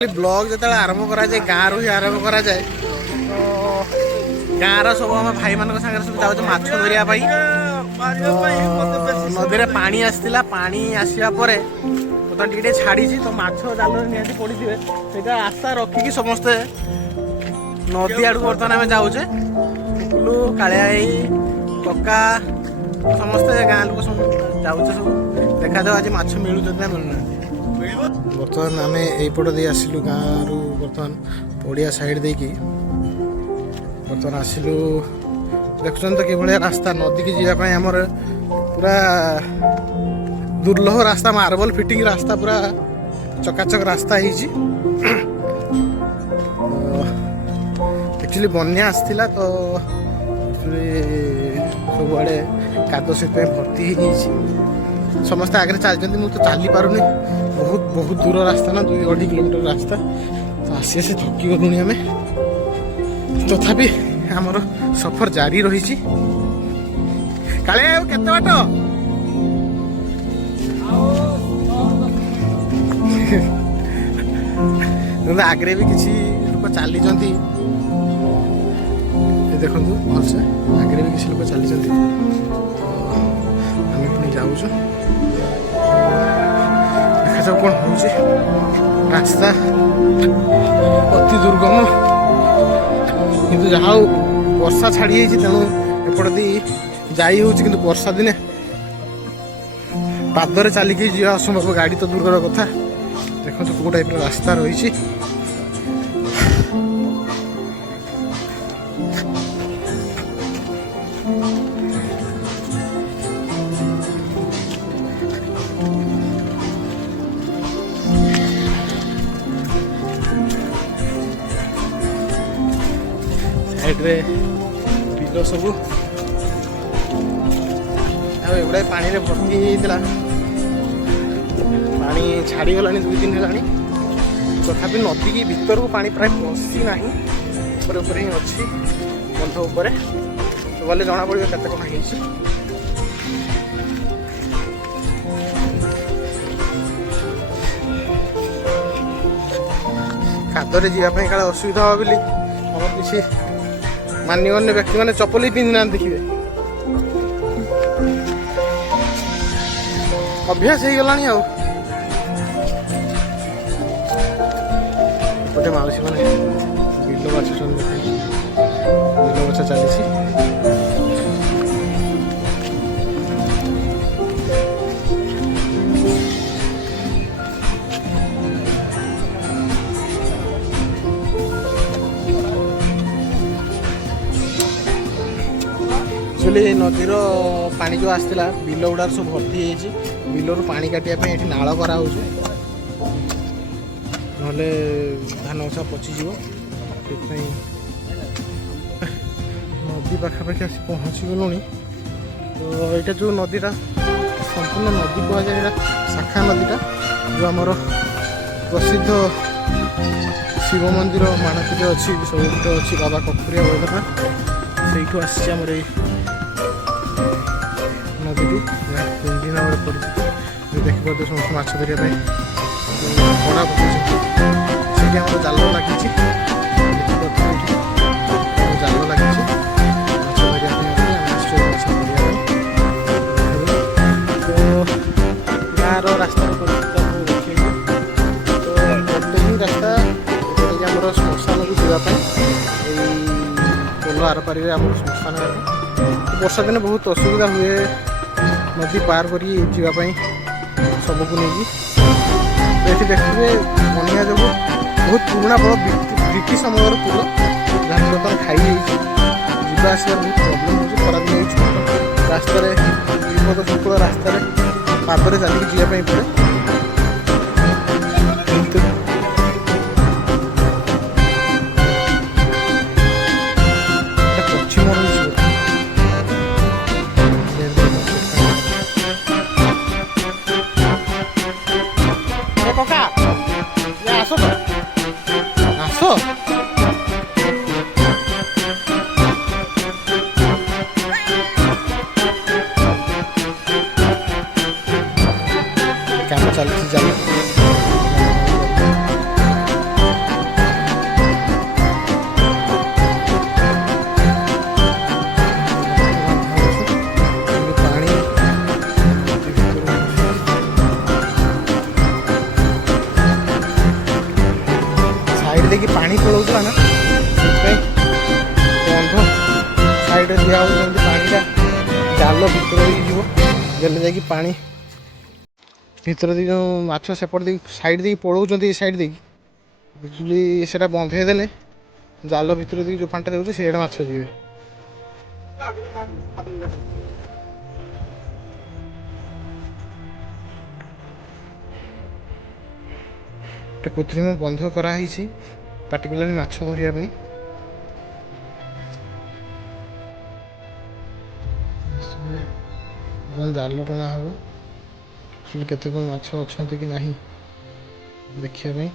Blog जो आरंभ करा जाए गाँव ही आरंभ करा जाए तो गाँव सब आम भाई मान सब जाऊँ माछ धरिया नदी में पानी आसाला पानी आसवा बर्तमान टे छाड़ी तो माछ जाल निहाती पड़ी थे से आशा रखिकी समस्ते नदी आड़ बर्तमान आम जाऊे टुकलू कालिया कका समस्ते गाँ लोक सब जाऊे सब देखा जाऊ आज माछ मिलूँ ना मिलूना बर्तमान आम यपट दे आसिलु गाँव रु बर्तमान पड़िया साइड देकी बर्तमान आसिलु देखुन तो कि रास्ता नदी की जावाई आमर पूरा दुर्लभ रास्ता मार्बल फिटिंग रास्ता पूरा चकाचक रास्ता एक्चुअली बन्या आसला तो सब आड़े काद से भर्ती समस्त आगे चलते मुझे तो चली पारुनी बहुत बहुत दूर रास्ता ना 2-2.5 किलोमीटर रास्ता तो आसी आसी थकी गलुणी आम तथापि आमर सफर जारी रही काले केते बाट आगे भी किसी लोक चली देखु भलसे आगे भी किसी लोक चली आम पुणी जाऊँ देखा कौन हो रास्ता अति दुर्गम किंतु जहाँ वर्षा छाड़ी तेणु एपट दी जाई हो वर्षा दिने पादरे चलिकी जी असंभव गाड़ी तो दूर कथा देखो कौ टाइप रास्ता रही साइड्रे बिल सब एगुड़ा पानी रे भर्ती होता पानी छाड़ी गला 2 दिन है तथापि नदी की भीतर को पानी प्राय पशी ना ऊपर ही अच्छी बंध उपर तो गले जना पड़े केते कौन है कादरे जावाई काले असुविधा हो बोली आम किसी मान्यगण्य व्यक्ति मैंने चपल ही पिंधि ना देखिए अभ्यास हो गला गोटे मौसी मैंने बिल बाछुन बिल बछा चली नदीर पानी जो आसला बिल गुड़ा सब भर्ती बिलर पानी काटापी ये नाल करा ना धान गसा पचिज नदी पाखापाखि आस पहुँची गलु तो यहाँ जो नदीटा संपूर्ण नदी कह जाए शाखा नदीटा जो आमर प्रसिद्ध शिव मंदिर माणती अच्छी सब अच्छी बाबा कखुरिया बलदा से आमर नदी कुंडी नाम पड़ी देखिए समस्त माछ धरिया भड़ा पकड़ से जाल लगी जाल लगी तो गाँव रास्ता देखिए तो गोटे ही रास्ता आम श्मशान को जावाई पोल आर पारे आम श्मशान वर्षा दिन बहुत असुविधा हुए नदी पार कर सबको नहीं ये देखिए बनिया जो बहुत पुराना बड़ ब्रिटिश समय पुल जहाँ बर्तमान खाई जावास बहुत प्रोब्लेम हो खरादिन रास्तार विपद संकुल रास्तार पादरे चलिए जावाई पड़े काम चलती ସାଇଡ୍ ଦେଇକି ପାଣି ପଳାଉଥିଲା ନା, ସେଥିପାଇଁ ବନ୍ଧ ସାଇଡ୍ରେ ଦିଆହେଉଛି ଯେମିତି ପାଣିଟା ଜାଲ ଭିତରେ ଦେଇକି ଯିବ, ଦେଲେ ଯାଇକି ପାଣି ଭିତରେ ଦେଇକି ଯେଉଁ ମାଛ ସେପଟେ ଦେଇକି ସାଇଡ୍ ଦେଇକି ପଳାଉଛନ୍ତି ଏ ସାଇଡ୍ ଦେଇକି ବିଜୁଳି ସେଇଟା ବନ୍ଧେଇ ଦେଲେ ଜାଲ ଭିତରେ ଦେଇକି ଯେଉଁ ପାଣିଟା ଦେଉଛି ସେଇଆଡ଼େ ମାଛ ଯିବେ। ଗୋଟେ କୃତ୍ରିମ ବନ୍ଧ କରାହେଇଛି ପାର୍ଟିକୁଲାରଲି ମାଛ ଧରିବା ପାଇଁ। ଜାଲ ଟଣା ହବ, କେତେ କ'ଣ ମାଛ ଅଛନ୍ତି କି ନାହିଁ ଦେଖିବା ପାଇଁ।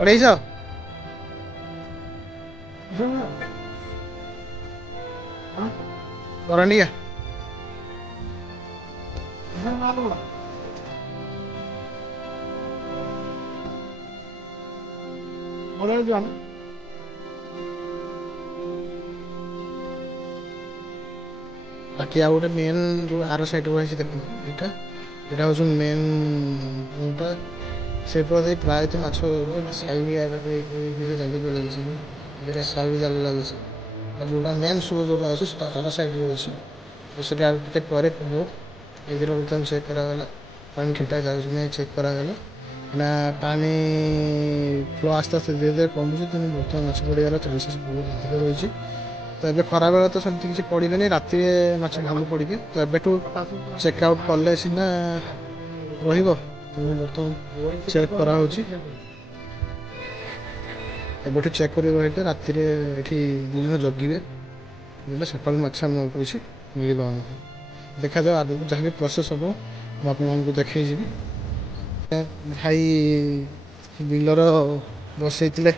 ଅଢ଼େଇଶ କରଣ୍ଡିଆ ବାକି ଆଉ ଗୋଟେ ମେନ୍ ଯେଉଁ ଆର ସାଇଡ଼୍ ରହିଛି ଦେଖନ୍ତୁ, ଏଇଟା ହେଉଛି ମେନ୍ ଟା। ସେପଟେ ପ୍ରାୟତଃ ମାଛ ସାଇବି ଲାଗୁଛି, ସାଇବି ଜାଲ ଲାଗୁଛି। ଯେଉଁଟା ମେନ୍ ସୁଅ ଯେଉଁଟା ଅଛି ସେଟା ଆର ସାଇଡ଼୍ରେ ଅଛି, ସେଟା ଆଉ ଟିକେ ପରେ ପଡ଼ିବ। ଏଇଥିରେ ବର୍ତ୍ତମାନ ଚେକ୍ କରାଗଲା, ପାଣି ଠିକ୍ଠାକ୍ ଯାଉଛି ନାହିଁ ଚେକ୍ କରାଗଲା ନା ପାଣି ଫ୍ଲୋ ଆସ୍ତେ ଆସ୍ତେ ଧୀରେ ଧୀରେ କମୁଛି, ତେଣୁ ବର୍ତ୍ତମାନ ମାଛ ପଡ଼ିବାର ଚାନ୍ସେସ୍ ବହୁତ ଅଧିକ ରହିଛି। ତ ଏବେ ଖରାବେଳେ ତ ସେମିତି କିଛି ପଡ଼ିବେନି, ରାତିରେ ମାଛ ଭଲ ପଡ଼ିବେ। ତ ଏବେଠୁ ଚେକ୍ ଆଉଟ୍ କଲେ ସିନା ରହିବ, ବର୍ତ୍ତମାନ ଚେକ୍ କରାହେଉଛି। ଏବେଠୁ ଚେକ୍ କରି ରହିଲେ ରାତିରେ ଏଠି ଦିନ ଜଗିବେ, ହେଲେ ସକାଳୁ ମାଛ ଆମକୁ କିଛି ମିଳିବ ଆମକୁ। ଦେଖାଯାଉ ଆଗକୁ ଯାହା ବି ପ୍ରୋସେସ୍ ହେବ ମୁଁ ଆପଣମାନଙ୍କୁ ଦେଖେଇଯିବି। ଭାଇ ବିଲର ବସେଇଥିଲେ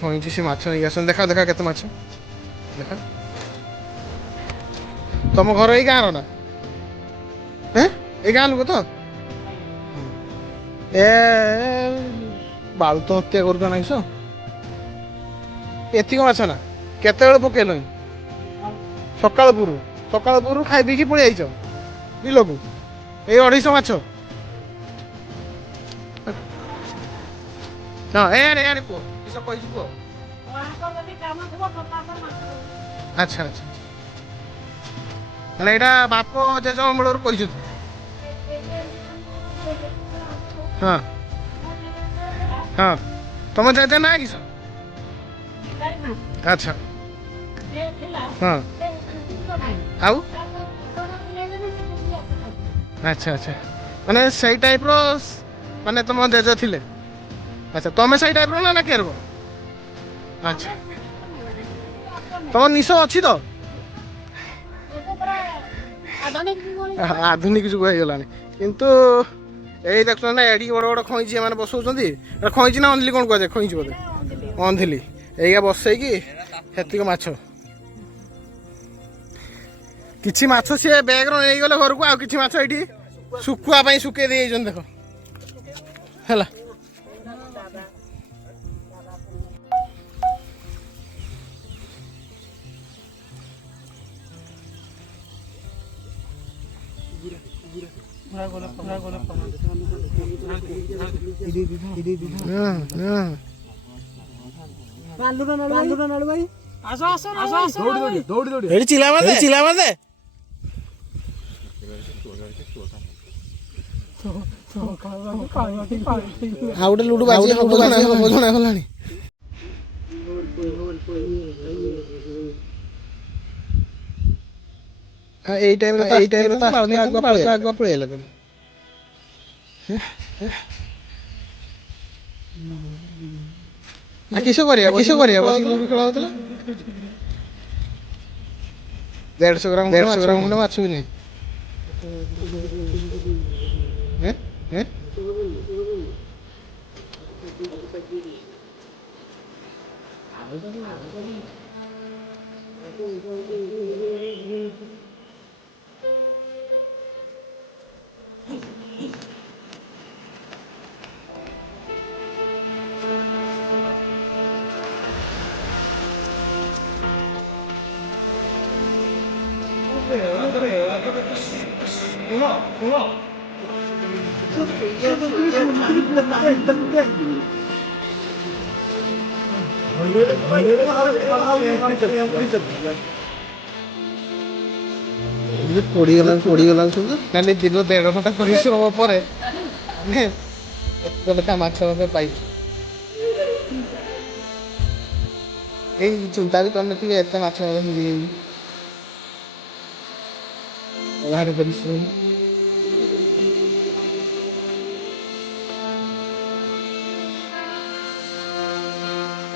ଖଇଁଚି, ସେ ମାଛ ନେଇକି ଆସନ୍ତି। ଦେଖା କେତେ ମାଛ ଦେଖା। ତମ ଘର ଏଇ ଗାଁର ନା? ଏଇ ଗାଁ ଲୋକ ତ? ଏ ବାଳୁ ତ ହତ୍ୟା କରୁଛ ନା କିସ? ଏତିକ ମାଛ ନା? କେତେବେଳେ ପକେଇଲଣି? ସକାଳ ପୁରୁ ଖାଇ ପିଇକି ପଳେଇ ଆଇଛ ବିଲକୁ? ଏଇ 250 ମାଛ? ହଁ ଏଆଡ଼େ କୁହ, କିସ କହିଛି କୁହ। ଆଚ୍ଛା ଆଚ୍ଛା, ତାହେଲେ ଏଇଟା ବାପ ଜେଜ ଅମଳରୁ କହିଛନ୍ତି? ହଁ ହଁ, ତମ ଜେଜେ ନା କିସ? ଆଚ୍ଛା ହଁ, ଆଉ ଆଚ୍ଛା, ମାନେ ସେଇ ଟାଇପ୍ର ମାନେ ତମ ଜେଜେ ଥିଲେ? ଆଚ୍ଛା, ତମେ ସେଇ ଟାଇପ୍ର ନା କେରକ? ଆଚ୍ଛା, ତମ ନିଶ ଅଛି ତ? ଆଧୁନିକ ଯୁଗ ହେଇଗଲାଣି, କିନ୍ତୁ ଏଇ ଦେଖୁଛ ନା ଏଡ଼ିକି ବଡ଼ ବଡ଼ ଖଇଁଚି ଏମାନେ ବସଉଛନ୍ତି। ଖଇଁଚି ନା ଅନ୍ଧିଲି କ'ଣ କୁହାଯାଏ? ଖଇଁଚି ବୋଧେ, ଅନ୍ଧିଲି। ଏଇଆ ବସେଇକି ସେତିକ ମାଛ, କିଛି ମାଛ ସିଏ ବ୍ୟାଗ୍ର ନେଇଗଲେ ଘରକୁ, ଆଉ କିଛି ମାଛ ଏଇଠି ଶୁଖୁଆ ପାଇଁ ଶୁଖେଇ ଦେଇଯାଇଛନ୍ତି ଦେଖ ହେଲା। ଆଉ ଗୋଟେ ଲୁଡୁ ବାଜି ଗଲାଣି। ଏଇ ଟାଇମ୍ରେ ତ ଆଗୁଆ ପଳେଇଲା। କିସ କରିବା ବସିକି ଲୁଡୁ ଖେଳ ହଉଥିଲା। 150 ଗ୍ରାମ ଖଣ୍ଡେ ମାଛ ବି ନାହିଁ। ପଡ଼ିଗଲା ସବୁ କାଲି ଦିନ 1.5 ଘଣ୍ଟା ପରିଶ୍ରମ ପରେ ଆମେ ଏତେ ଲେଖା ମାଛ ପାଇଛୁ। ଏଇ ଚିନ୍ତା ବି କରିନଥିବେ ଏତେ ମାଛ ମିଳିବ।